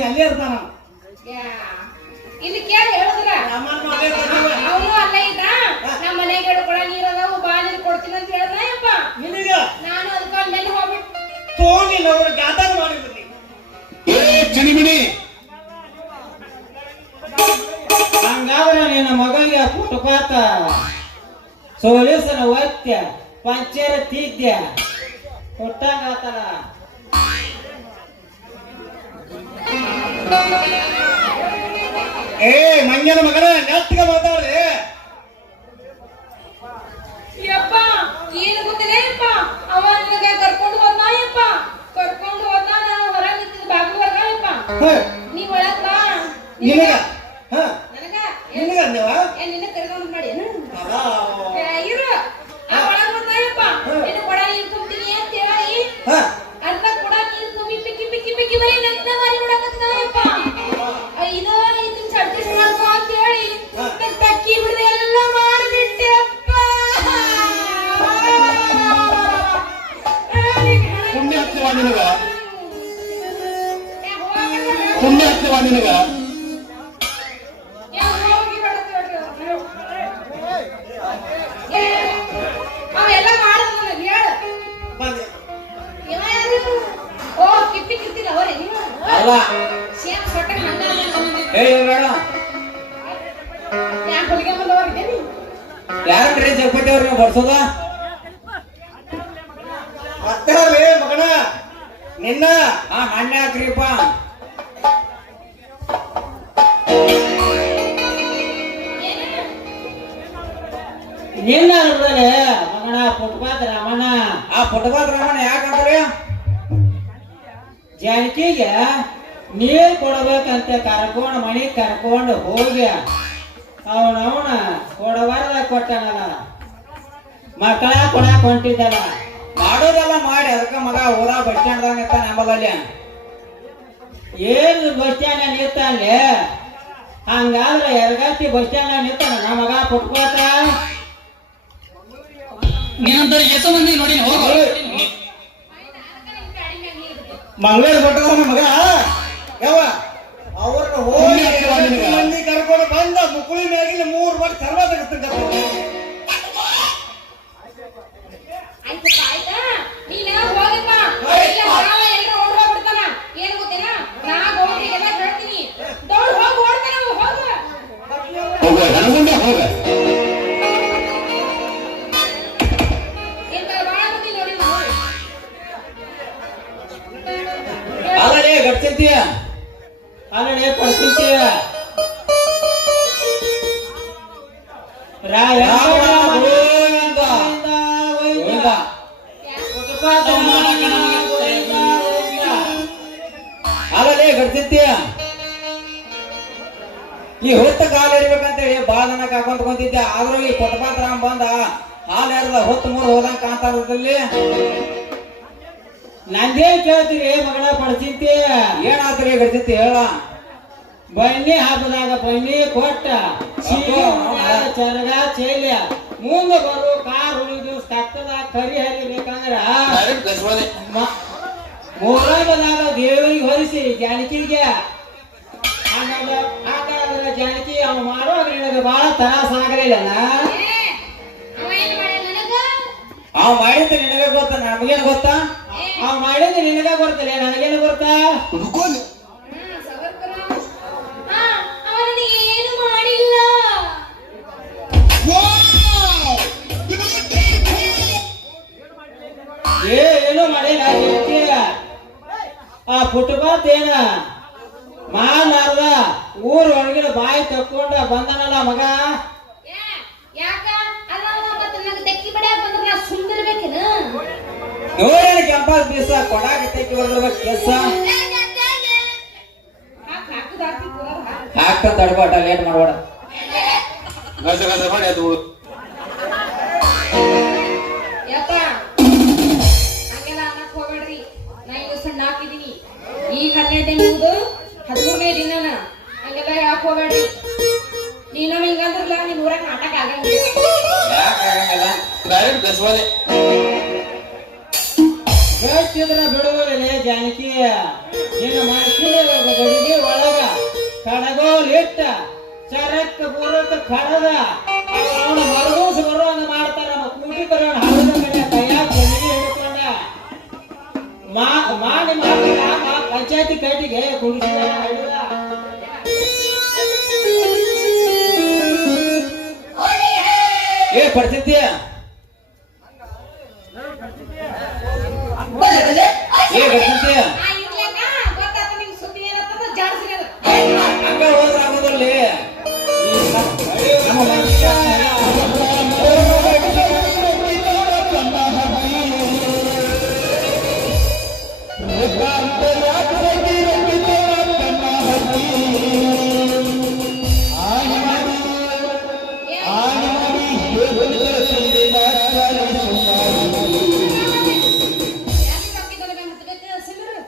ಅಲ್ಲೇ ಇರ್ತಾನ ಇಲ್ಲಿ ಕೇಳಿ ಹೇಳಿದ್ರ ಅವನು ಅಲ್ಲೇ ಇದ್ದ ನಮ್ಮ ಮನೆಗೆ ಹೇಳ್ಕೊಳ ನೀರದಾವು ಬಾ ನೀರು ಕೊಡ್ತೀನಿ ಅಂತ ಹೇಳ್ದಪ್ಪ ನಿನಗ ನಾನು ಅದಕ್ಕ ಮೇಲೆ ಹೋಗ್ಬಿಟ್ಟು ತೋನಿಲ್ಲ ಅವ್ರ ಗಾತಾಗ ಮಾಡಿಬಿಡ್ತೀನಿ ಚಿಣಿಮಿಣಿ ಹಂಗಾದ್ರೆ ನಿನ್ನ ಮಗಳಿಗೆ ಪುಟಪಾತ ಸೋಲಿಸನ ಒತ್ಯ ಪಂಚರ ತಿದ್ಯ ಕೊಟ್ಟಂಗಾತಲ್ಲ ಏ ಮಂಜನ ಮಗನ ನೆಟ್ಟಗ ಮಾತಾಡ್ರಿ ಯಪ್ಪ ಏನು ಗೊತ್ತಿಲ್ಲಪ್ಪ ಅವ ನಿನಗೆ ಕರ್ಕೊಂಡು ಹೋದ್ನಾಯಪ್ಪ ಕರ್ಕೊಂಡು ಹೋದ್ನ ನಾನು ಹೊರ ನಿಂತಿದ್ದ ಬಾಗಿಲವರೆಗ ಯಪ್ಪ ನೀ ಒಳಗ್ ಬಾ ನಿನಗ ನನಗ ನಿನಗ ಅಂದೇವ ಏನ್ ನಿನ್ನ ಕರೆದೊಂದು ಮಾಡಿ ಇರು ಆ ಒಳಗ್ ಬಂದಾಯಪ್ಪ ನಿನ್ನ ಕೊಡ ನೀರು ತುಂಬ್ತೀನಿ ಅಂತ ಹೇಳಿ ಅರ್ಧ ಕೊಡ ನೀರು ತುಂಬಿ ಪಿಕ್ಕಿ ಪಿಕ್ಕಿ ಪಿಕ್ಕಿ ಬರೀ ನನ್ನ ಮಾರಿ ಬಿಡಕತ್ತಿದಾಯಪ್ಪ ಇದು ಇದನ್ನ ಅಡ್ಜಸ್ಟ್ ಮಾಡ್ಕೋ ಅಂತ ಹೇಳಿ ತಕ್ಕಿ ಬಿಡದೆ ಎಲ್ಲ ಮಾಡಿಬಿಟ್ಟೆಪ್ಪ ಪುಣ್ಯ ಹಚ್ಚವ ನಿನಗ ಪುಣ್ಯ ಹಚ್ಚವ ನಿನಗ ಅವೆಲ್ಲ ಮಾಡಿದ್ ನನಗೆ ಹೇಳು ಓ ಕಿಪ್ಪಿ ಕಿತ್ತಿಲ್ಲ ಅವರೇ ನೀವು ಅಲ್ಲ ಸೇಮ್ ಸೊಟ್ಟ ಹಂಗ ಏ ಬೇಡ ಯಾಕೆ ಹೊಲಿಗೆ ಬಂದವ್ರಿಗೆ ನೀವು ಯಾರನ್ರಿ ಜಗಪತಿ ಅವ್ರಿಗೆ ಬಡ್ಸೋದ ಮತ್ತೆ ಮಗನ ನಿನ್ನ ನನ್ನ ಯಾಕ್ರಿಪ್ಪ ನಿನ್ನ ಅಲ್ದಲೆ ಮಗನ ಪುಟ್ಪಾತ್ ರಾಮಣ್ಣ ಆ ಪುಟಪಾತ್ ರಾಮಣ್ಣ ಯಾಕಂದ್ರೆ ಜಾನಕಿಗೆ ನೀರ್ ಕೊಡ್ಬೇಕಂತ ಕರ್ಕೊಂಡು ಮನೆಗೆ ಕರ್ಕೊಂಡು ಹೋಗಿ ಅವನವನ ಕೊಡಬಾರ್ದ ಕೊಟ್ಟನಲ್ಲ ಮಕ್ಕಳ ಕೊಡಾಕ್ ಹೊಂಟಿದ್ದಲ್ಲ ಮಾಡೋದೆಲ್ಲ ಮಾಡಿ ಅದಕ್ಕೆ ಮಗ ಹೋದ ಬಸ್ ಸ್ಟ್ಯಾಂಡ್ದಾಗ ನಿಂತಾನ ಎಂಬಲ್ಲಿ ಏನು ಬಸ್ ಸ್ಟ್ಯಾಂಡ್ ನಿಂತಲ್ಲಿ ಹಂಗಾದ್ರೆ ಎರಗತ್ತಿ ಬಸ್ ಸ್ಟ್ಯಾಂಡ್ ನಿಂತಾನ ನಮ್ಮ ಮಗ ಪುಟ್ಪಾತ ನೀನಂತರ ಎಷ್ಟು ಮಂದಿ ನೋಡಿ ಮಂಗಳೂರು ಕೊಟ್ಟದ ಮಗ ಯಾವ ಅವ್ರನ್ನ ಹೋಗಿ ಮಂದಿ ಕರ್ಕೊಂಡು ಬಂದ ಮುಕುಳಿ ಮ್ಯಾಗಿನ 3 ವರ್ಷ ಸರ್ವ ತೆಗಿಸ್ತಿದ್ದ ಆಯ್ತಪ್ಪ ಆಯ್ತಾ ನೀನ ಹೋಗಪ್ಪ ಇಲ್ಲ ನಾಳೆ ಎಲ್ಲರೂ ಓಡ್ ಹೋಗ್ಬಿಡ್ತಾನ ಏನು ಗೊತ್ತೇನಾ ನಾ ಗೌಡ್ರಿಗೆಲ್ಲ ಹೇಳ್ತೀನಿ ದೌಡ್ ಹೋಗಿ ಓಡ್ತಾನ ಹೋಗ ಹೋಗ ನನಗುಂಡ ಹೋಗ ಇಂತ ಬಾಳ ಮಂದಿ ನೋಡಿ ನಾವು ಅಲ್ಲೇ ಗಡ್ಸಿರ್ತೀಯ ಅಲ್ಲೇ ಪಡ್ಸಿರ್ತೀಯ ರಾಯ ಅಲ್ಲೇ ಗಡ್ಸಿರ್ತೀಯ ಈ ಹೊತ್ತ ಕಾಲ ಇರ್ಬೇಕಂತ ಹೇಳಿ ಬಾಳ ಜನ ಕಾಕೊಂತ ಕುಂತಿದ್ದೆ ಆದ್ರೂ ಈ ಪುಟಪಾತ್ ರಾಮ್ ಬಂದ ಹಾಲು ಎರ್ದ ಹೊತ್ತು 3 ಹೋದಂಗ ಕಾಂತಾರದಲ್ಲಿ ನಂದೇನ್ ಕೇಳ್ತೀರಿ ಮಗಳ ಪಡ್ಸಿರ್ತಿ ಏನಾತ್ರಿ ಗಡ್ಸಿರ್ತಿ ಹೇಳ ಬನ್ನಿ ಹಬ್ಬದಾಗ ಬನ್ನಿ ಕೊಟ್ಟ ಚರಗ ಚೈಲ್ಯ ಮುಂದ ಬರು ಕಾರ್ ಉಳಿದು ಕತ್ತದ ಕರಿ ಹರಿಬೇಕಂದ್ರ ಮೊಹರಂದಾಗ ದೇವರಿಗೆ ಹೊರಿಸಿ ಜಾನಕಿಗೆ ಹಾಗಾದ್ರೆ ಜಾನಕಿ ಅವ್ ಮಾಡುವಾಗ ನಿನಗೆ ಬಹಳ ತ್ರಾಸ ಆಗಲಿಲ್ಲ ಅವ ಏನು ಮಾಡ್ಯಾನ ನನಗ ಅವ್ ಮಾಡಿದ್ದು ನಿನಗೆ ಗೊತ್ತ ನಮಗೇನು ಗೊತ್ತಾ ಅವ್ ಮಾಡಿದ್ದು ನಿನಗ ಗೊತ್ತಿಲ್ಲ ನನಗೇನು ಗೊತ್ತಾ ಸವರ್ಕರ ಅವ ನನಗೆ ಏನು ಮಾಡಿಲ್ಲ ಏನು ಮಾಡಿಲ್ಲ ಆ ಪುಟ್ಪಾತ್ ಏನ ಮಾಲಾರ್ದ ಊರ್ ಒಳಗಿನ ಬಾಯಿ ತಕ್ಕೊಂಡ ಬಂದನಲ್ಲ ಮಗ ಯಾಕ ಅಲ್ಲ ಮತ್ತೆ ನನಗೆ ತೆಕ್ಕಿ ಬಡಿಯಾಕ ಬಂದ್ರ ನಾ ಸುಮ್ಮನಿರ್ಬೇಕೇನ ನೋಡೇನ ಕೆಂಪಾಸ್ ಬೀಸ ಕೊಡಾಕ ತೆಕ್ಕಿ ಬರ್ದಿರ್ಬೇಕು ಕೆಸ ಹಾಕದಾಗ್ತಿತ್ತು ತಡ್ಕೋಟ ಲೇಟ್ ಮಾಡ್ಬೇಡ. ಗಸ ಗಸ ಮಾಡಿ ಅದು ಯಪ್ಪ ಹಂಗೆಲ್ಲ ಅನ್ನಕ್ ಹೋಗ್ಬೇಡ್ರಿ. ನಾ ಈಗ ಸಣ್ಣ ಹಾಕಿದೀನಿ. ಈಗ 12ನೇ ಮುಗಿದು 13ನೇ ದಿನ. ಹಂಗೆಲ್ಲ ಯಾಕೆ ಹೋಗ್ಬೇಡ್ರಿ. ನೀನು ಹಿಂಗಂದ್ರಲ್ಲ ನಿಮ್ ಊರಾಗ ನಾಟಕ ಆಗಂಗಿಲ್ಲ. ಯಾಕೆ ಆಗಂಗಿಲ್ಲ? ಡೈರೆಕ್ಟ್ ಗಸವಾದೆ ಹೇಳ್ತಿದ್ರ ಬಿಡುವಲ್ಲಿ ಜಾನಕಿ ನೀನು ಮಾಡ್ಸಿದ ಗಡಿಗೆ ಒಳಗ ಕಡಗೋಲ್ ಇಟ್ಟ ಚರಕ್ಕ ಪೂರಕ ಕಡದ ಅವನ ಮರದೂಸ ಬರುವಂಗ ಮಾಡ್ತಾರ. ನಮ್ಮ ಕೂಟಿ ಕರೋಣ ಹಳದ ಕಡೆ ಕೈಯಾಗ ಜನಿಗೆ ಹಿಡ್ಕೊಂಡ ಮಾಡಿ ಪಂಚಾಯತಿ ಕಟ್ಟಿಗೆ ಕುಡಿಸಿದ ಹಿಡಿದ. ಏ ಪಡ್ತಿದ್ಯ ಏ ಪಡ್ತಿದ್ಯ ಆ ಇರ್ಲಕ್ಕ ಗೊತ್ತಾತ ನಿಮ್ ಸುದ್ದಿ ಏನಂತಂದ ಜಾಡ್ಸಿಗೆ ಅದು. ಹಂಗ ಹೋದ್ರ ಆಗೋದ್ರಲ್ಲಿ ನಮ್ಮ ಮನುಷ್ಯ ಯಾಕೆ ಹಾಕಿದಲ್ಲ ಹತ್ಬೇಕು ಸಿಮರು?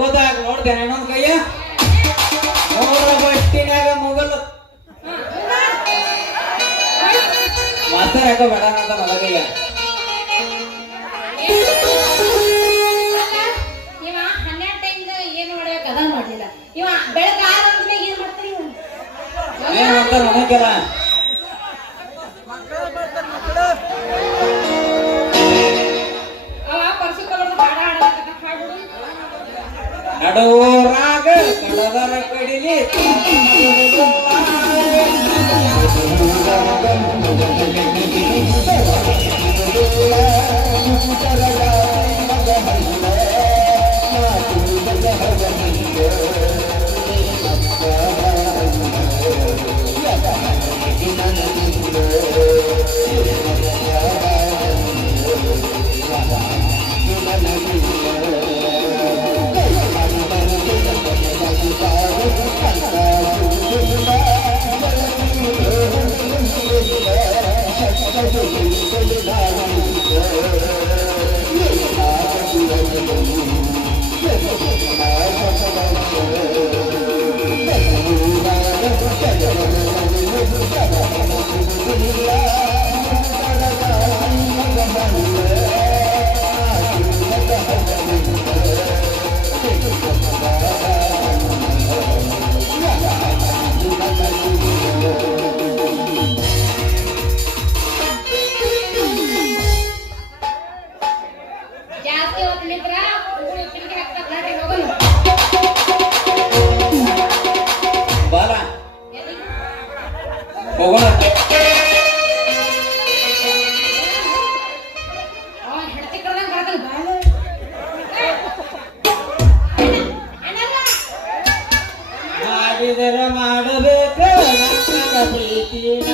ಗೊತ್ತಾಗ ನೋಡ್ತೇನೆ ಇನ್ನೊಂದ್ ಕೈಯ ಮೂರ ಬಟ್ಟಿನಾಗ ಮುಗಲ್ ಮಾಸ್ತರ್ ಯಾಕೋ ಬೇಡ ಅಂತ ಮಲಗಯ್ಯ ಇವ 12 ಟೈಮ್ದಾಗ ಏನ್ ಮಾಡ್ಬೇಕು ಅದ ಮಾಡ್ಲಿಲ್ಲ ಇವ ಬೆಳಗ್ಗೆ 6 ಗಂಟೆಗೆ ಏನ್ ಮಾಡ್ತಾನೆ ಏನ್ ಮಾಡ್ತಾರ ನನಗೆಲ್ಲ ಅವ ಪರ್ಸು ಕಬರ್ದು ಹಾಡ ಹಾಡಬೇಕ ಹಾಡು ನಡುವರಾಗ ಕಡದರ ಕಡಿಲಿ ಜಾಸ್ತಿ ಹೊತ್ತು ನಿಂತ್ರ ಕಿಟಕಿ ಹಾಕ್ತಾ ಗಾಡಿ ಹೋಗಲ್ಲ ಬಾಲ ಹೋಗೋಣ ಅವ ಹೆಂಡತಿ ಕರ್ದಂಗ್ ಬರಕಲ್ಲ ಬಾಳ ಅಣ್ಣಲ್ಲ ಮಾಡಿದರ ಮಾಡಬೇಕು ನನ್ನ ಪ್ರೀತಿನ